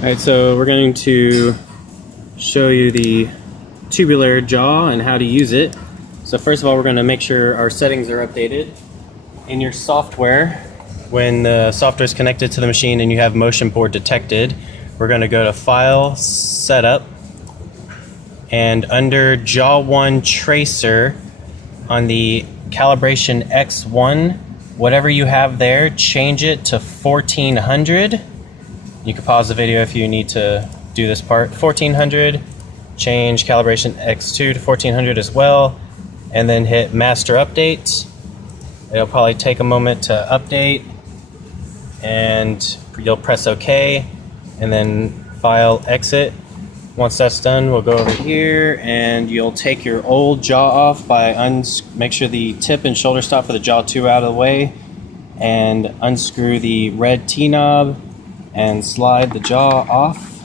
Alright, so we're going to show you the tubular jaw and how to use it. So first of all, we're going to make sure our settings are updated. In your software, when the software is connected to the machine and you have motion board detected, we're going to go to File, Setup, and under Jaw 1 Tracer on the calibration X1, whatever you have there, change it to 1400. You can pause the video if you need to do this part. 1400, change calibration X2 to 1400 as well, and then hit Master Update. It'll probably take a moment to update, and you'll press OK, and then File, Exit. Once that's done, we'll go over here, and you'll take your old jaw off by make sure the tip and shoulder stop for the jaw 2 out of the way, and unscrew the red T-knob and slide the jaw off.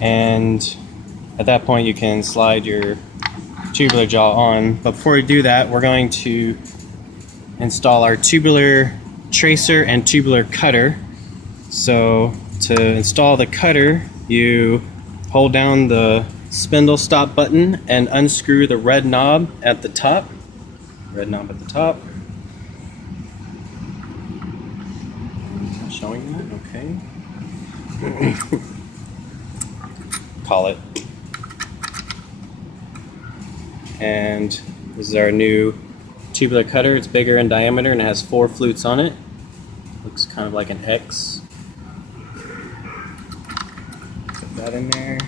And at that point you can slide your tubular jaw on. But before we do that, we're going to install our tubular tracer and tubular cutter. So to install the cutter, you hold down the spindle stop button and unscrew the red knob at the top. Red knob at the top. Showing that? Okay. Call it. And this is our new tubular cutter. It's bigger in diameter and it has 4 flutes on it. Looks kind of like an X. Put that in there.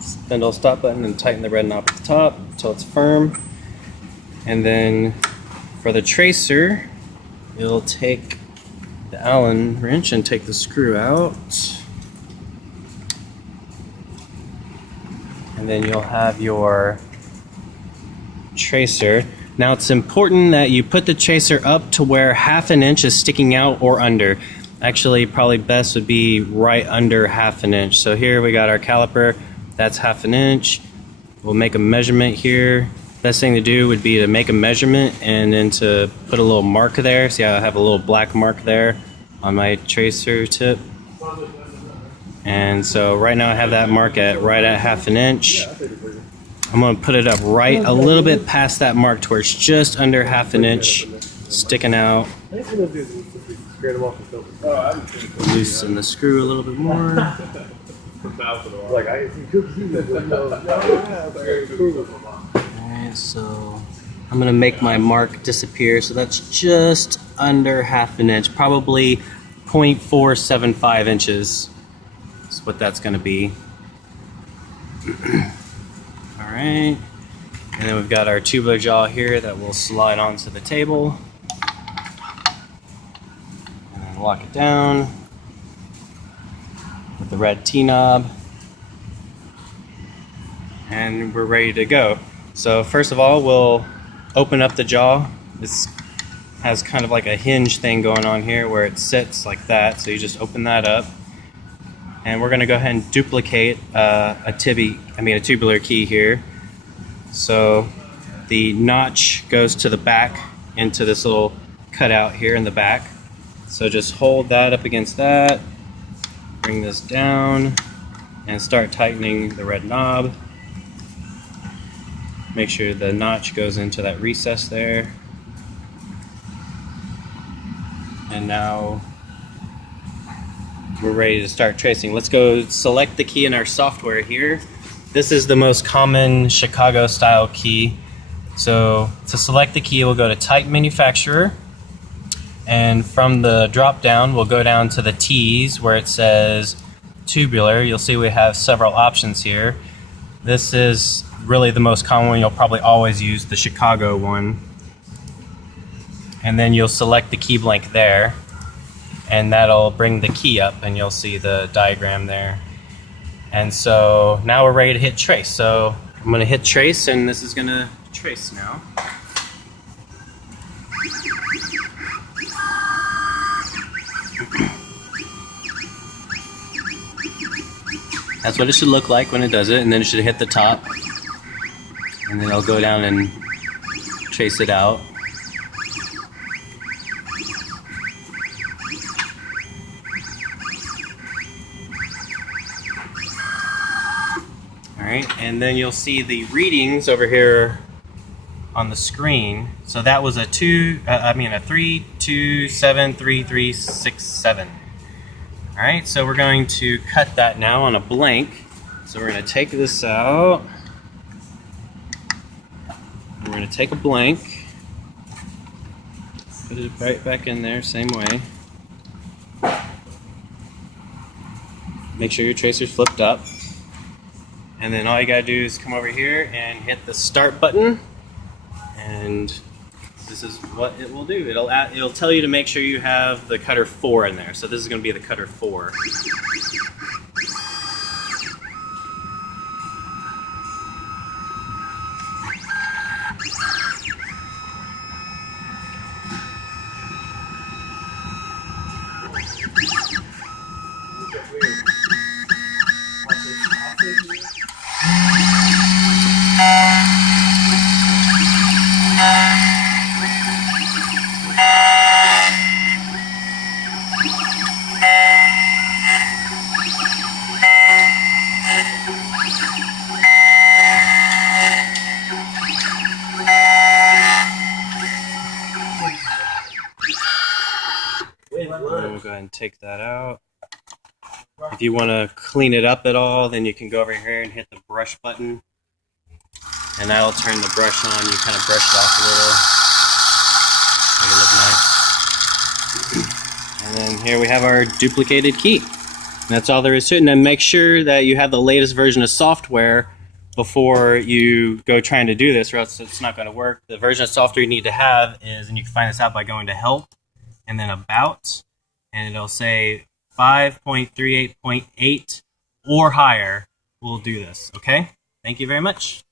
Spindle stop button and tighten the red knob at the top until it's firm. And then for the tracer, you'll take the Allen wrench and take the screw out. And then you'll have your tracer. Now it's important that you put the tracer up to where 1/2 inch is sticking out or under. Actually, probably best would be right under 1/2 inch. So here we got our caliper, that's 1/2 inch. We'll make a measurement here. Best thing to do would be to make a measurement and then to put a little mark there. See how I have a little black mark there on my tracer tip? And so right now I have that mark right at 1/2 inch. I'm going to put it up right a little bit past that mark to where it's just under 1/2 inch sticking out. Loosen the screw a little bit more. Alright, so I'm going to make my mark disappear. So that's just under 1/2 inch, probably 0.475 inches. That's what that's going to be. Alright, and then we've got our tubular jaw here that will slide onto the table. And then lock it down with the red T-knob. And we're ready to go. So first of all, we'll open up the jaw. This has kind of like a hinge thing going on here where it sits like that. So you just open that up. And we're going to go ahead and duplicate a tubular key here. So the notch goes to the back into this little cutout here in the back. So just hold that up against that, bring this down, and start tightening the red knob. Make sure the notch goes into that recess there. And now we're ready to start tracing. Let's go select the key in our software here. This is the most common Chicago style key. So to select the key, we'll go to Type Manufacturer, and from the drop down we'll go down to the T's where it says tubular. You'll see we have several options here. This is really the most common one. You'll probably always use the Chicago one. And then you'll select the key blank there, and that'll bring the key up and you'll see the diagram there. And so now we're ready to hit trace. So I'm going to hit trace, and this is going to trace now. That's what it should look like when it does it, and then it should hit the top, and then it'll go down and trace it out. right, and then you'll see the readings over here on the screen. So that was a 3, 2, 7, 3, 3, 6, 7. All right, so we're going to cut that now on a blank. So we're going to take this out. We're going to take a blank, put it right back in there, same way. Make sure your tracer's flipped up. And then all you gotta do is come over here and hit the start button. And this is what it will do. It'll tell you to make sure you have the cutter 4 in there. So this is gonna be the cutter 4. We'll go ahead and take that out. If you want to clean it up at all, then you can go over here and hit the brush button, and that'll turn the brush on. You kind of brush it off a little, make it look nice. And then here we have our duplicated key. And that's all there is to it. And then make sure that you have the latest version of software before you go trying to do this, or else it's not going to work. The version of software you need to have is, and you can find this out by going to Help, and then About, and it'll say 5.38.8 or higher will do this. Okay? Thank you very much.